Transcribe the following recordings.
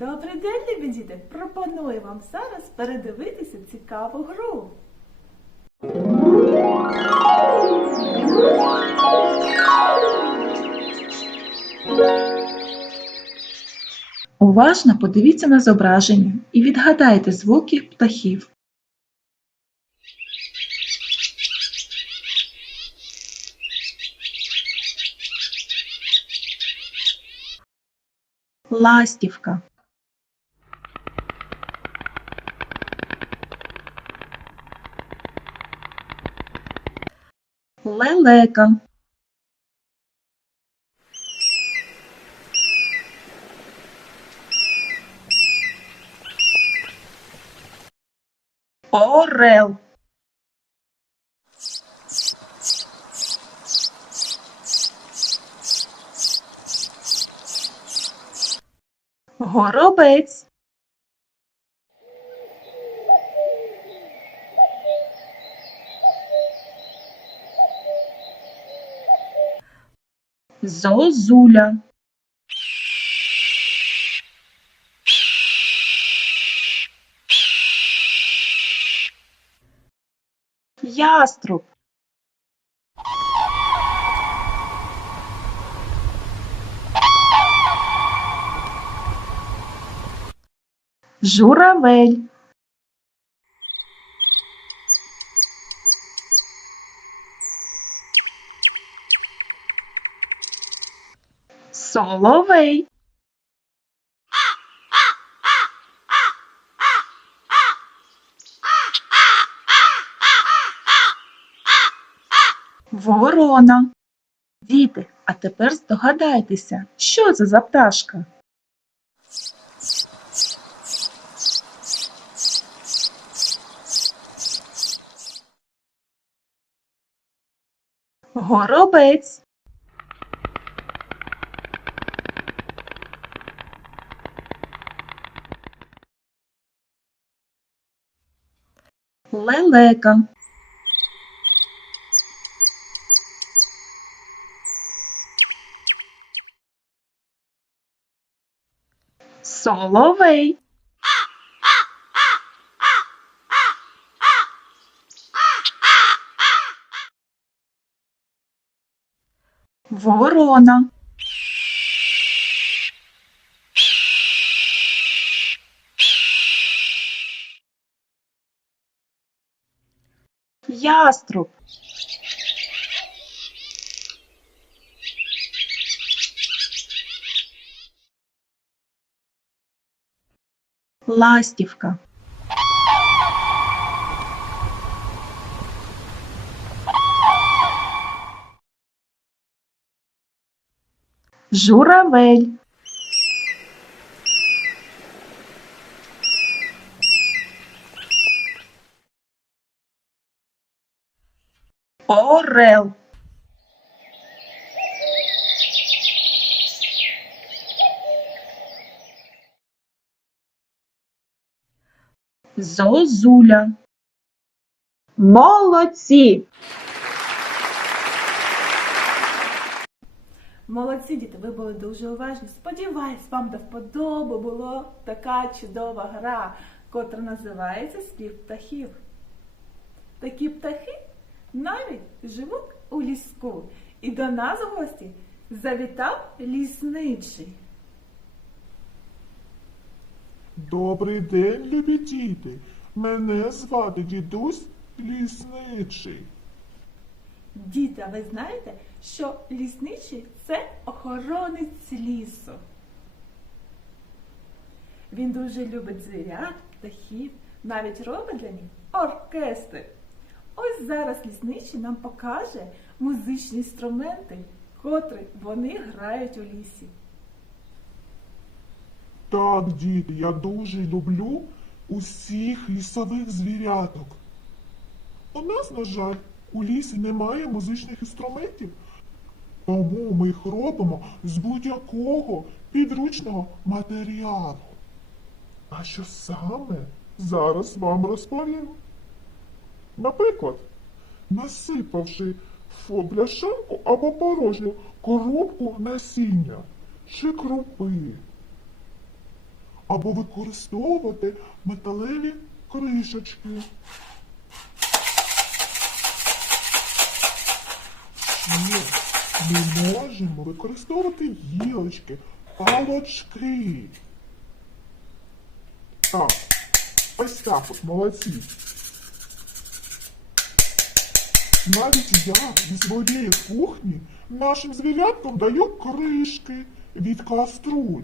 Добрий день, любі діти! Пропоную вам зараз передивитися цікаву гру. Уважно подивіться на зображення і відгадайте звуки птахів. Ластівка. Лелека. Орел. Горобець. Зозуля. Яструб. Журавель. Соловей. Ворона. Діти, а тепер здогадайтеся, що це за пташка? Горобець. Лелека. Соловей. Ворона. Яструб. Ластівка. Журавель. Орел. Зозуля. Молодці! Молодці діти, ви були дуже уважні. Сподіваюсь, вам до вподоби була така чудова гра, котра називається Спів птахів. Такі птахи навіть живуть у ліску. І до нас в гості завітав лісничий. Добрий день, любі діти. Мене звати дідусь лісничий. Діти, а ви знаєте, що лісничий це охоронець лісу. Він дуже любить звірят, птахів, навіть робить для них оркестр. Ось зараз лісничий нам покаже музичні інструменти, котрі вони грають у лісі. Так, діти, я дуже люблю усіх лісових звіряток. У нас, на жаль, у лісі немає музичних інструментів, тому ми їх робимо з будь-якого підручного матеріалу. А що саме зараз вам розповім? Наприклад, насипавши в бляшанку або порожню коробку насіння чи крупи. або використовувати металеві кришечки. Ще ми можемо використовувати гілочки, палочки. Так, ось так от, молодці. Навіть я зі своєї кухні нашим звіряткам даю кришки від каструль.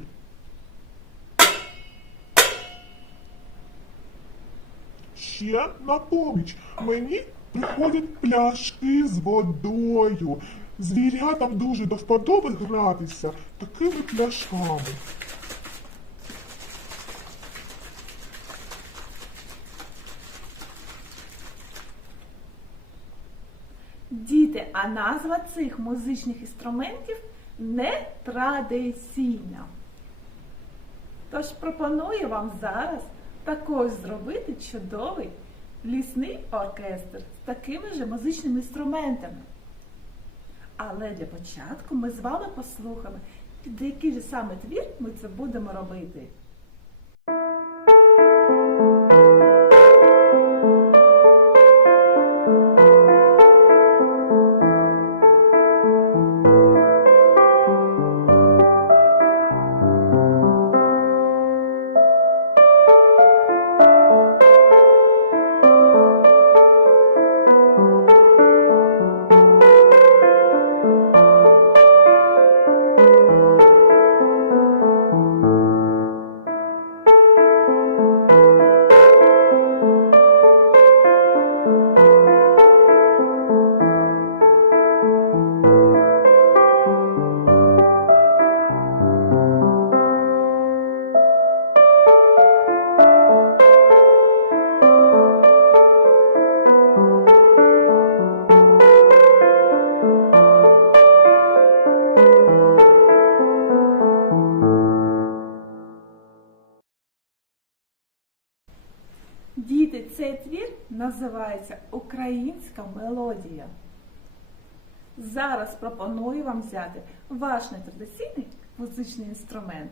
Ще на поміч мені приходять пляшки з водою. Звірятам дуже до вподоби гратися такими пляшками. Діти, а назва цих музичних інструментів не традиційна. Тож пропоную вам зараз також зробити чудовий лісний оркестр з такими ж музичними інструментами. Але для початку ми з вами послухаємо, під який же саме твір ми це будемо робити. Діти, цей твір називається Українська мелодія. Зараз пропоную вам взяти ваш нетрадиційний музичний інструмент.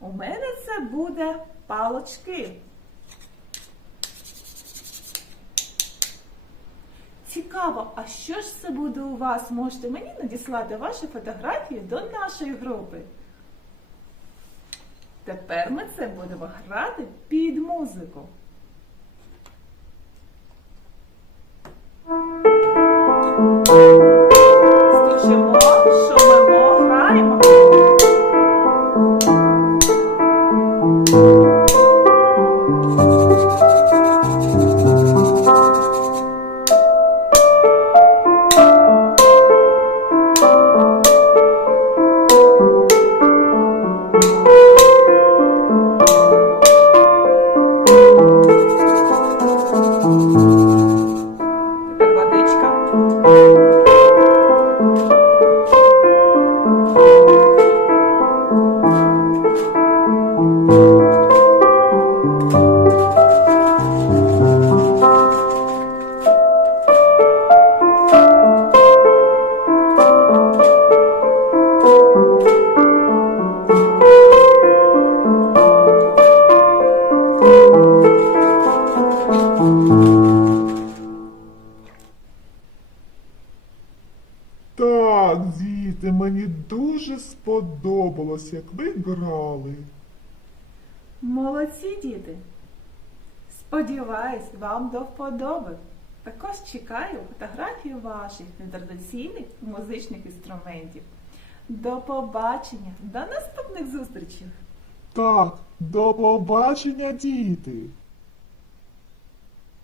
У мене це буде палочки. Цікаво, а що ж це буде у вас? Можете мені надіслати ваші фотографії до нашої групи. Тепер ми це будемо грати під музику. Дуже сподобалось, як ви грали. Молодці діти. Сподіваюсь, вам до вподоби. Також чекаю фотографії ваших нетрадиційних музичних інструментів. До побачення, до наступних зустрічей! Так, до побачення, діти!